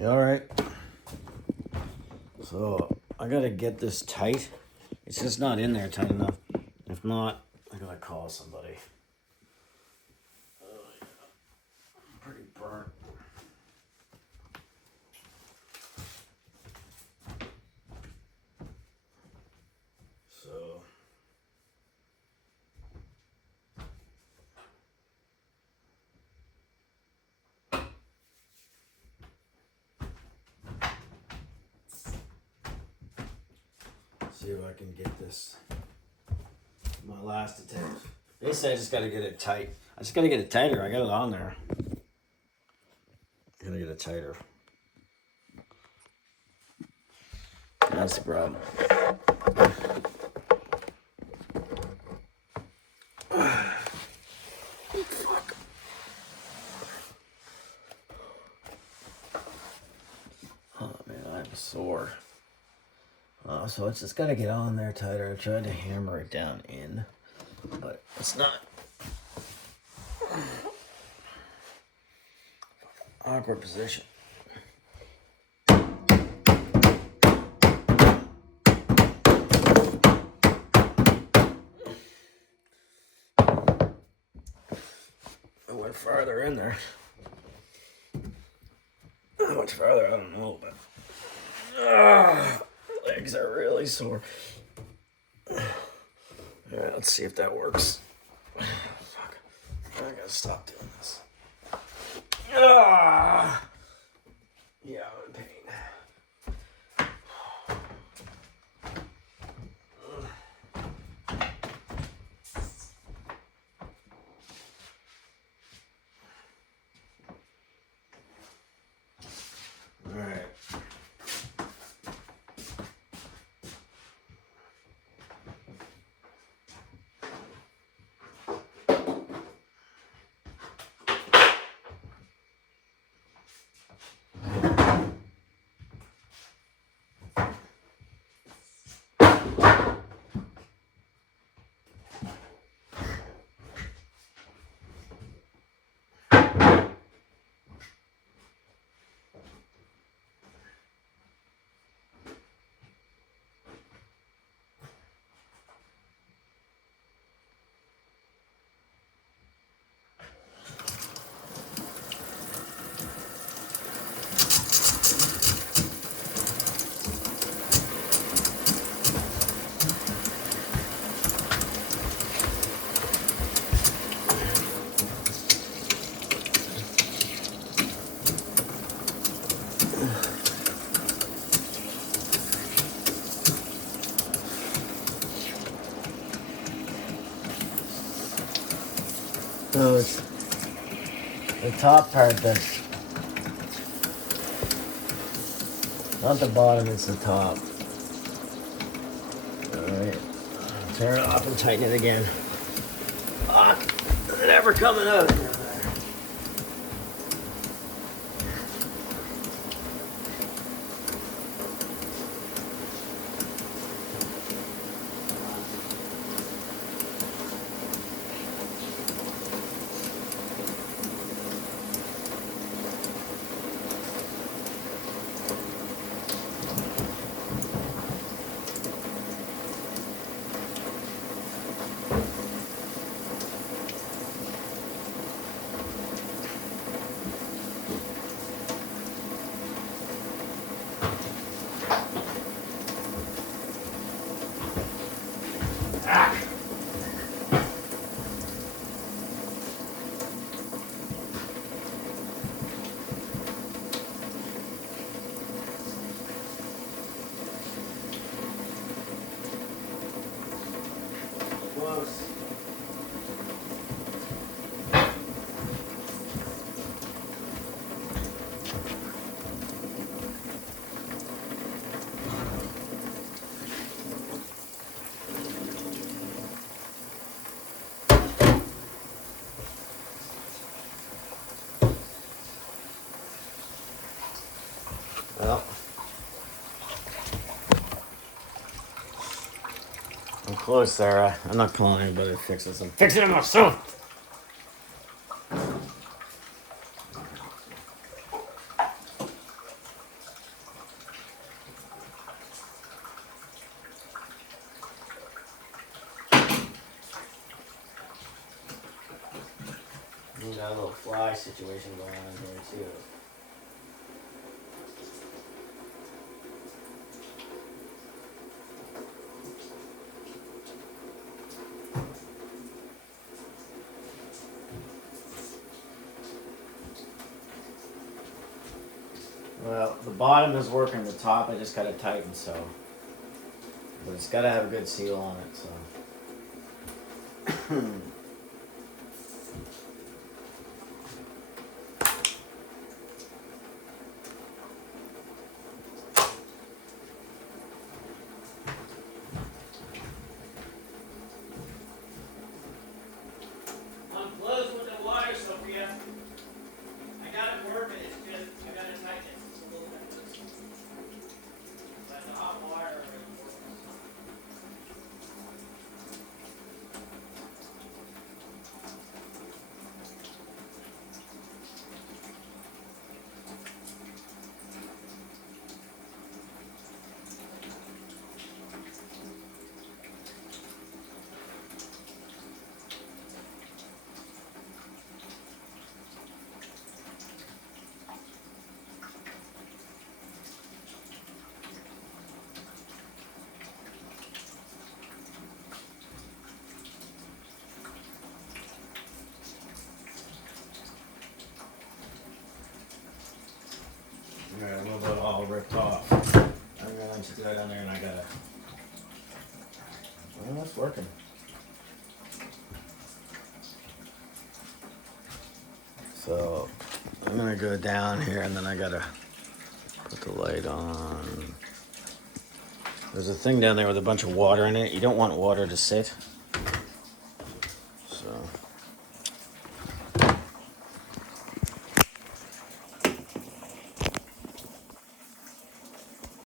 You alright? So, I gotta get this tight. It's just not in there tight enough. If not, I gotta call somebody. I'm pretty burnt. So, see if I can get this. My last attempt. They say I just gotta get it tight. I just gotta get it tighter. I got it on there. Gotta get it tighter. That's the problem. Fuck. Oh man, I'm sore. So it's just gotta get on there tighter. I tried to hammer it down in, but it's not. Awkward position. I went farther in there. How much farther? I don't know, but legs are really sore. Alright, let's see if that works. Fuck. I gotta stop doing this. Yeah, I'm in pain. Alright. So it's the top part that's not the bottom, it's the top. Alright. Turn it off and tighten it again. Fuck. It's never coming out. Close. Well, I'm close, Sarah. I'm not calling anybody to fix this. I'm fixing it myself. got a little fly situation going on here too. Well, the bottom is working, the top I just gotta tighten, so. But it's gotta have a good seal on it, so. I'm close with the wire, Sophia. I got it working, it's just, I gotta tighten it just a little bit. That's a hot wire already. Alright, a little bit all ripped off. I'm going to go down there and I gotta. Well, that's working. So I'm gonna go down here and then I gotta put the light on. There's a thing down there with a bunch of water in it. You don't want water to sit. So.